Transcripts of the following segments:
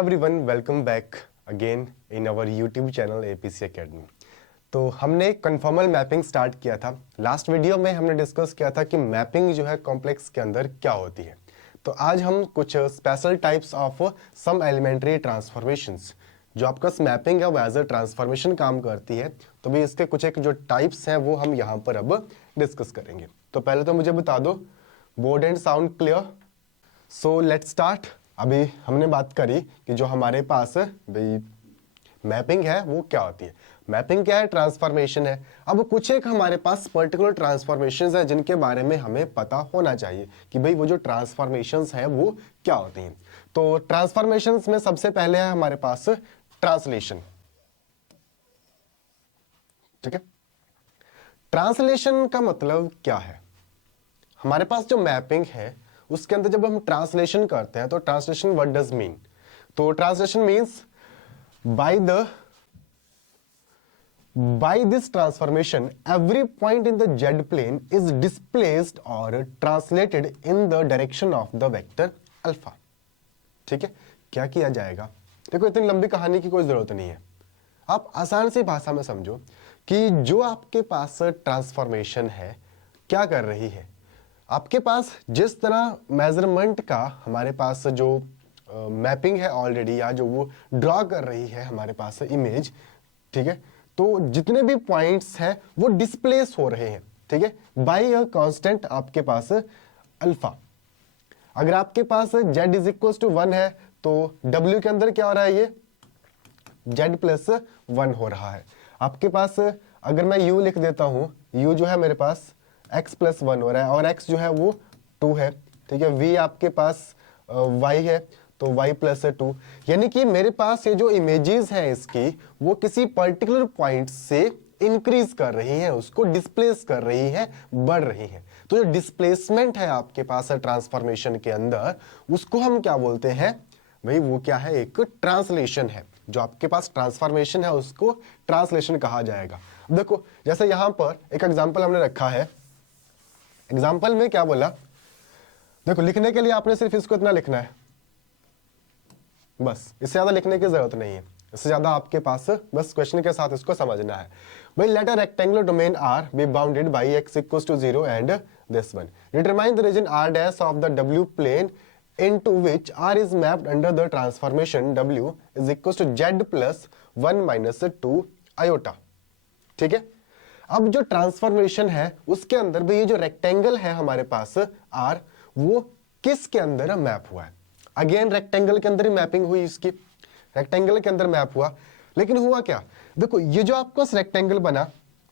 Everyone, welcome back again in our YouTube channel APC academy. तो हमने conformal mapping start किया था। Last video में हमने डिस्कस किया था कि मैपिंग जो है कॉम्प्लेक्स के अंदर क्या होती है। तो आज हम कुछ special types of some elementary transformations, जो आपका मैपिंग है वो एज अ ट्रांसफॉर्मेशन काम करती है, तो भी इसके कुछ एक जो टाइप्स हैं वो हम यहाँ पर अब डिस्कस करेंगे। तो पहले तो मुझे बता दो, board and sound clear? So let's start. अभी हमने बात करी कि जो हमारे पास भाई मैपिंग है वो क्या होती है। मैपिंग क्या है? ट्रांसफॉर्मेशन है। अब कुछ एक हमारे पास पर्टिकुलर ट्रांसफॉर्मेशंस है जिनके बारे में हमें पता होना चाहिए कि भाई वो जो ट्रांसफॉर्मेशंस है वो क्या होती हैं। तो ट्रांसफॉर्मेशंस में सबसे पहले है हमारे पास ट्रांसलेशन। ठीक है, ट्रांसलेशन का मतलब क्या है? हमारे पास जो मैपिंग है उसके अंदर जब हम ट्रांसलेशन करते हैं तो ट्रांसलेशन व्हाट डज मीन? तो translation means by this transformation every point in the z plane is displaced or translated in the direction of the vector alpha। ठीक है, क्या किया जाएगा? देखो, इतनी लंबी कहानी की कोई जरूरत नहीं है। आप आसान सी भाषा में समझो कि जो आपके पास ट्रांसफॉर्मेशन है क्या कर रही है। आपके पास जिस तरह मेजरमेंट का हमारे पास जो मैपिंग है ऑलरेडी, या जो वो ड्रॉ कर रही है हमारे पास इमेज, ठीक है, तो जितने भी पॉइंट्स हैं वो डिस्प्लेस हो रहे हैं, ठीक है, बाय अ कांस्टेंट आपके पास अल्फा। अगर आपके पास z इज इक्वल टू 1 है तो w के अंदर क्या हो रहा है? ये z प्लस 1 हो रहा है। आपके पास अगर मैं u लिख देता हूं, u जो है मेरे पास x प्लस 1 हो रहा है, और x जो है वो 2 है, ठीक है। v आपके पास y है तो y प्लस 2, यानी कि मेरे पास ये जो इमेजेस हैं इसकी वो किसी पर्टिकुलर पॉइंट से इंक्रीज कर रही हैं, उसको डिस्प्लेस कर रही हैं, बढ़ रही हैं। तो जो डिस्प्लेसमेंट है आपके पास ट्रांसफॉर्मेशन के अंदर, उसको हम क्या बोलते हैं भाई? वो क्या है? एक ट्रांसलेशन है। जो आपके पास ट्रांसफॉर्मेशन है उसको ट्रांसलेशन कहा जाएगा। देखो, जैसे यहां पर एक एग्जांपल हमने रखा है। एग्जांपल में क्या बोला? देखो, लिखने के लिए आपने सिर्फ इसको इतना लिखना है, बस, इससे ज्यादा लिखने की जरूरत नहीं है। इससे ज्यादा आपके पास बस क्वेश्चन के साथ इसको समझना है। भाई, let a rectangular domain R be bounded by x equals to 0 and this one. Determine the region R dash of the W plane into which R is mapped under the transformation W is equals to Z plus 1 minus 2 iota। ठीक है, अब जो transformation है उसके अंदर भी ये जो रेक्टेंगल है हमारे पास R, वो किसके अंदर मैप हुआ है? अगेन रेक्टेंगल के अंदर ही मैपिंग हुई, इसकी रेक्टेंगल के अंदर मैप हुआ। लेकिन हुआ क्या? देखो, ये जो आपका रेक्टेंगल बना,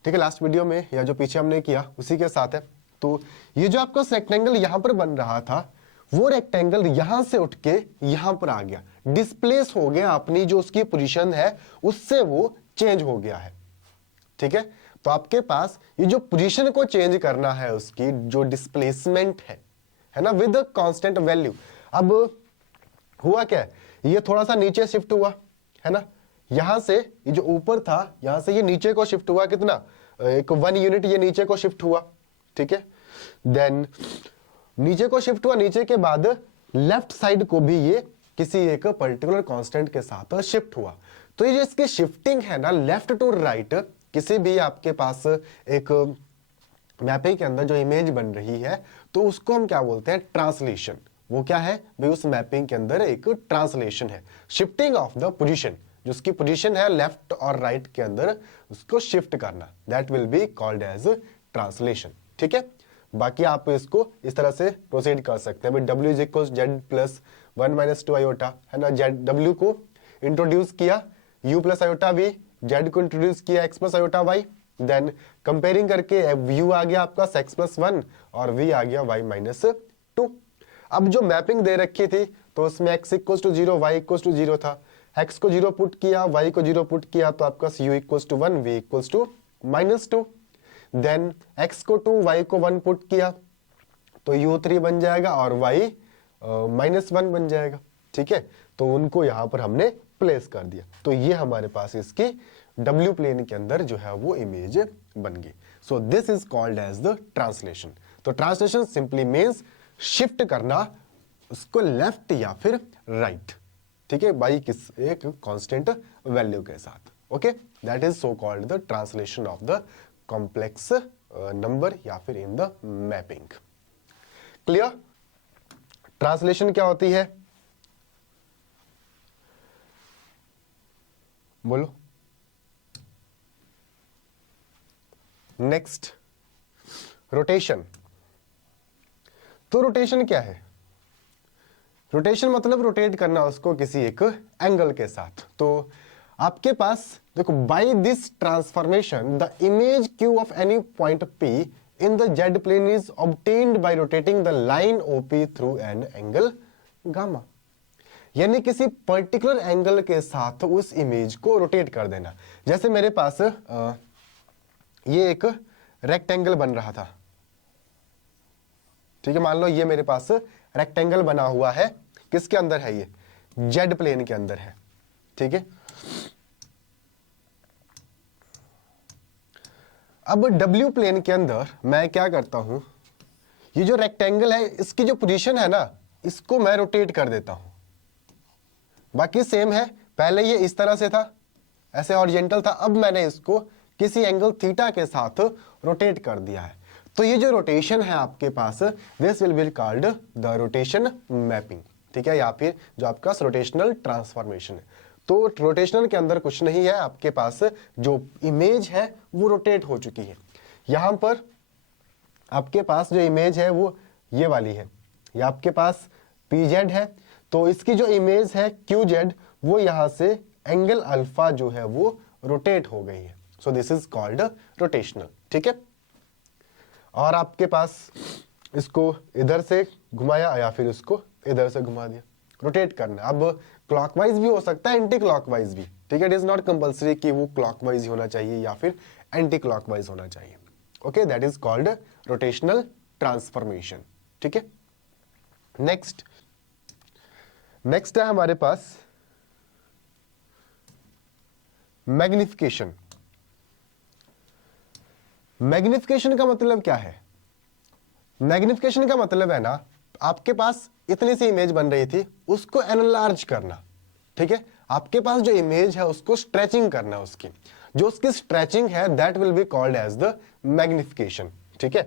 ठीक है, लास्ट वीडियो में या जो पीछे हमने किया उसी के साथ है। तो ये जो आपका रेक्टेंगल यहां पर बन रहा था, वो रेक्टेंगल यहां से उठ के यहां पर आ गया, डिस्प्लेस हो गया, अपनी जो उसकी पोजीशन है उससे वो चेंज हो गया है। ठीक है, तो आपके पास ये जो पोजीशन को चेंज करना है, उसकी जो डिस्प्लेसमेंट है ना, विद कांस्टेंट वैल्यू। अब हुआ क्या है? ये थोड़ा सा नीचे शिफ्ट हुआ, है ना, यहां से ये जो ऊपर था यहां से ये नीचे को शिफ्ट हुआ, कितना? एक 1 यूनिट ये नीचे को शिफ्ट हुआ, ठीक है। देन नीचे को शिफ्ट हुआ, नीचे के बाद लेफ्ट साइड को भी ये किसी एक पर्टिकुलर कांस्टेंट के साथ शिफ्ट हुआ। तो ये जो इसकी शिफ्टिंग है ना, लेफ्ट टू राइट, किसी भी आपके पास एक मैपिंग के अंदर जो इमेज बन रही है, तो उसको हम क्या बोलते हैं? ट्रांसलेशन। वो क्या है भाई? उस मैपिंग के अंदर एक ट्रांसलेशन है, शिफ्टिंग ऑफ द पोजीशन। जो उसकी पोजीशन है लेफ्ट और राइट के अंदर, उसको शिफ्ट करना, that will be called as translation. ठीक है, बाकी आप इसको इस तरह से प्रोसीड कर सकते हैं। भाई, W is equal Z plus 1 minus 2 iota, है ना। W को इंट्रोड्यूस किया, U plus iota V, Z को इंट्रोड्यूस किया X plus iota Y, then comparing करके U आ गया आपका X प्लस 1 और V आ गया Y माइनस 2। अब जो मैपिंग दे रखी थी तो उसमें x equal to 0, y equal to 0 था। x को 0 पुट किया, y को 0 पुट किया, तो आपका u equal to 1, v equal to minus 2। Then x को 2, y को 1 पुट किया तो u3 बन जाएगा और y माइनस 1 बन जाएगा। ठीक है, तो उनको यहां पर हमने प्लेस कर दिया। तो ये हमारे पास इसकी w प्लेन के अंदर जो है वो इमेज बन गई। So this is called as the translation. तो ट्रांसलेशन सिंपली मीन्स शिफ्ट करना, उसको लेफ्ट या फिर राइट। ठीक है, बाई किस एक कांस्टेंट वैल्यू के साथ। Okay, that is so called the translation of the complex number या फिर in the mapping. Clear? Translation क्या होती है, बोलो। Next, rotation. तो रोटेशन क्या है? रोटेशन मतलब रोटेट करना उसको किसी एक एंगल के साथ। तो आपके पास देखो, by this transformation the image Q of any point P in the Z plane is obtained by rotating the line OP through an angle gamma. यानी किसी पर्टिकुलर एंगल के साथ उस इमेज को रोटेट कर देना। जैसे मेरे पास ये एक रेक्टेंगल बन रहा था, ठीक है, मान लो ये मेरे पास रेक्टेंगल बना हुआ है, किसके अंदर है? ये जेड प्लेन के अंदर है, ठीक है। अब डब्ल्यू प्लेन के अंदर मैं क्या करता हूं, ये जो रेक्टेंगल है इसकी जो पोजीशन है ना, इसको मैं रोटेट कर देता हूं। बाकी सेम है, पहले ये इस तरह से था, ऐसे हॉरिजॉन्टल था, अब मैंने इसको किसी एंगल थीटा के साथ रोटेट कर दिया है। तो ये जो रोटेशन है आपके पास, this will be called the rotation mapping, ठीक है, या फिर जो आपका रोटेशनल ट्रांसफॉर्मेशन है। तो रोटेशनल के अंदर कुछ नहीं है, आपके पास जो इमेज है वो रोटेट हो चुकी है। यहां पर आपके पास जो इमेज है वो ये वाली है, ये आपके पास pz है, तो इसकी जो इमेज है qz वो यहां से एंगल अल्फा जो है वो रोटेट हो गई है। सो दिस इज कॉल्ड रोटेशनल, ठीक है। और आपके पास इसको इधर से घुमाया या फिर इसको इधर से घुमा दिया, रोटेट करना। अब क्लॉकवाइज भी हो सकता है, एंटी क्लॉकवाइज भी, ठीक है। इट इज नॉट कंपल्सरी कि वो क्लॉकवाइज ही होना चाहिए या फिर एंटी क्लॉकवाइज होना चाहिए। Okay, that is called rotational transformation, ठीक है। नेक्स्ट है हमारे पास मैग्निफिकेशन। मैग्निफिकेशन का मतलब क्या है? मैग्निफिकेशन का मतलब है ना, आपके पास इतनी सी इमेज बन रही थी, उसको एनलार्ज करना, ठीक है। आपके पास जो इमेज है उसको स्ट्रेचिंग करना, उसकी जो उसकी स्ट्रेचिंग है that will be called as the magnification, ठीक है।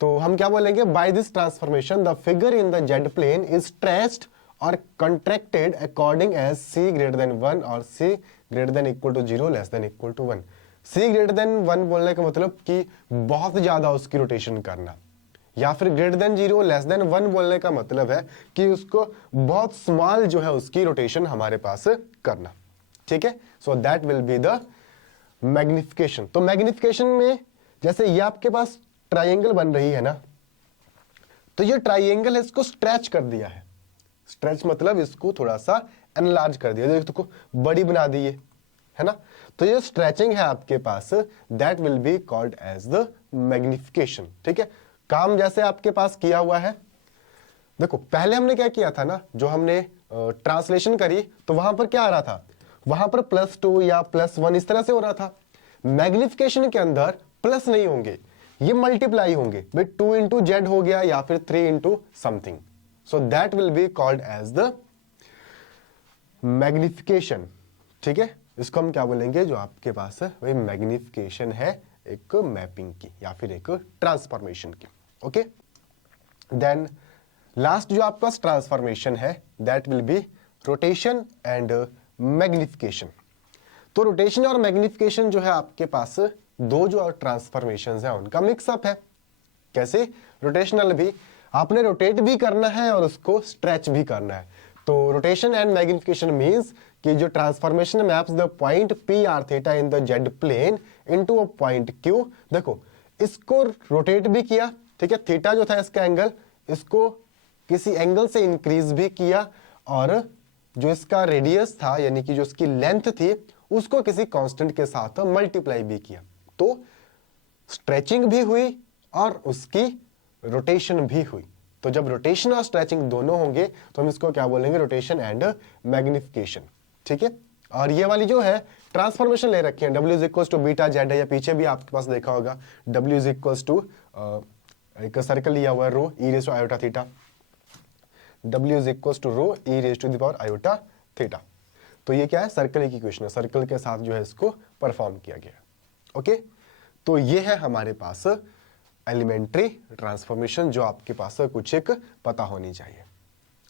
तो हम क्या बोलेंगे, by this transformation the figure in the Z plane is stretched और contracted according as c greater than 1 और c greater than equal to 0 less than equal to 1। c greater than 1 बोलने का मतलब कि बहुत ज्यादा उसकी रोटेशन करना, या फिर greater than 0 less than 1 बोलने का मतलब है कि उसको बहुत स्मॉल जो है उसकी रोटेशन हमारे पास करना, ठीक है। सो that will be the magnification. तो मैग्निफिकेशन में जैसे ये आपके पास ट्राइंगल बन रही है ना, तो ये ट्राइंगल है, इसको स्ट्रेच कर दिया है। स्ट्रेच मतलब इसको थोड़ा सा एनलार्ज कर दिया, देखो बड़ी बना दी है ना। तो ये स्ट्रेचिंग है आपके पास, that will be called as the magnification, ठीक है। काम जैसे आपके पास किया हुआ है, देखो पहले हमने क्या किया था ना, जो हमने ट्रांसलेशन करी तो वहां पर क्या आ रहा था, वहां पर +2 या +1 इस तरह से हो रहा था। मैग्निफिकेशन के अंदर प्लस नहीं होंगे, ये मल्टीप्लाई होंगे, भाई 2 इंटू जेड हो गया या फिर 3 into something. So that will be called as the magnification, ठीक है। इसको हम क्या बोलेंगे, जो आपके पास है वही मैग्निफिकेशन है, एक मैपिंग की या फिर एक ट्रांसफॉर्मेशन की। ओके, देन लास्ट जो आपका ट्रांसफॉर्मेशन है that will B rotation and magnification. तो रोटेशन और मैग्निफिकेशन जो है आपके पास दो जो ट्रांसफॉर्मेशंस है उनका मिक्सअप है। कैसे? रोटेशनल भी आपने रोटेट भी करना है और उसको स्ट्रेच भी करना है। तो रोटेशन एंड मैग्निफिकेशन मींस कि जो transformation maps the point P R theta in the Z plane into a point Q. देखो इसको रोटेट भी किया, ठीक है, थीटा जो था इसका एंगल, इसको किसी एंगल से इंक्रीज भी किया और जो इसका रेडियस था यानी कि जो इसकी लेंथ थी उसको किसी कांस्टेंट के साथ मल्टीप्लाई भी किया। तो स्ट्रेचिंग भी हुई और उसकी रोटेशन भी हुई। तो जब रोटेशन और स्ट्रेचिंग दोनों होंगे तो हम इसको क्या बोलेंगे, रोटेशन एंड मैग्निफिकेशन, ठीक है। और ये वाली जो है ट्रांसफॉर्मेशन ले रखी है, W is equals to beta Z है, या पीछे भी आपके पास देखा होगा W इज इक्वल्स टू एक सर्कल लिया हुआ है rho e raise to iota theta, W is equals to rho e raise to the power iota theta. तो ये क्या है, सर्कल की इक्वेशन है, सर्कल के साथ जो है इसको परफॉर्म किया गया। ओके, तो ये है हमारे पास एलिमेंट्री ट्रांसफॉर्मेशन, जो आपके पास कुछ एक पता होनी चाहिए।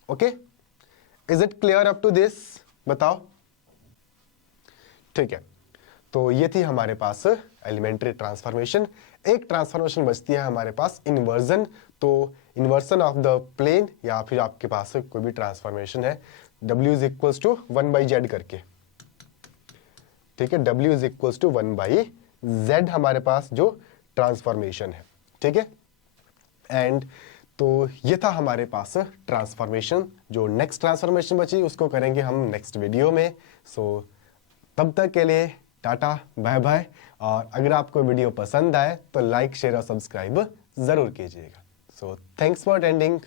Okay, is it clear up to this, बताओ। ठीक है, तो ये थी हमारे पास एलिमेंट्री ट्रांसफॉर्मेशन। एक ट्रांसफॉर्मेशन बचती है हमारे पास इन्वर्जन। तो इन्वर्सन ऑफ द प्लेन, या फिर आपके पास कोई भी ट्रांसफॉर्मेशन है W is equals to 1/z करके। ठीक है, W is equals to 1/z हमारे पास जो ट्रांसफॉर्मेशन है। ठीक है, एंड तो ये था हमारे पास ट्रांसफॉर्मेशन। जो नेक्स्ट ट्रांसफॉर्मेशन बची उसको करेंगे हम नेक्स्ट वीडियो में। सो तब तक के लिए टाटा, बाय बाय। और अगर आपको वीडियो पसंद आए तो लाइक, शेयर और सब्सक्राइब जरूर कीजिएगा। So thanks for attending.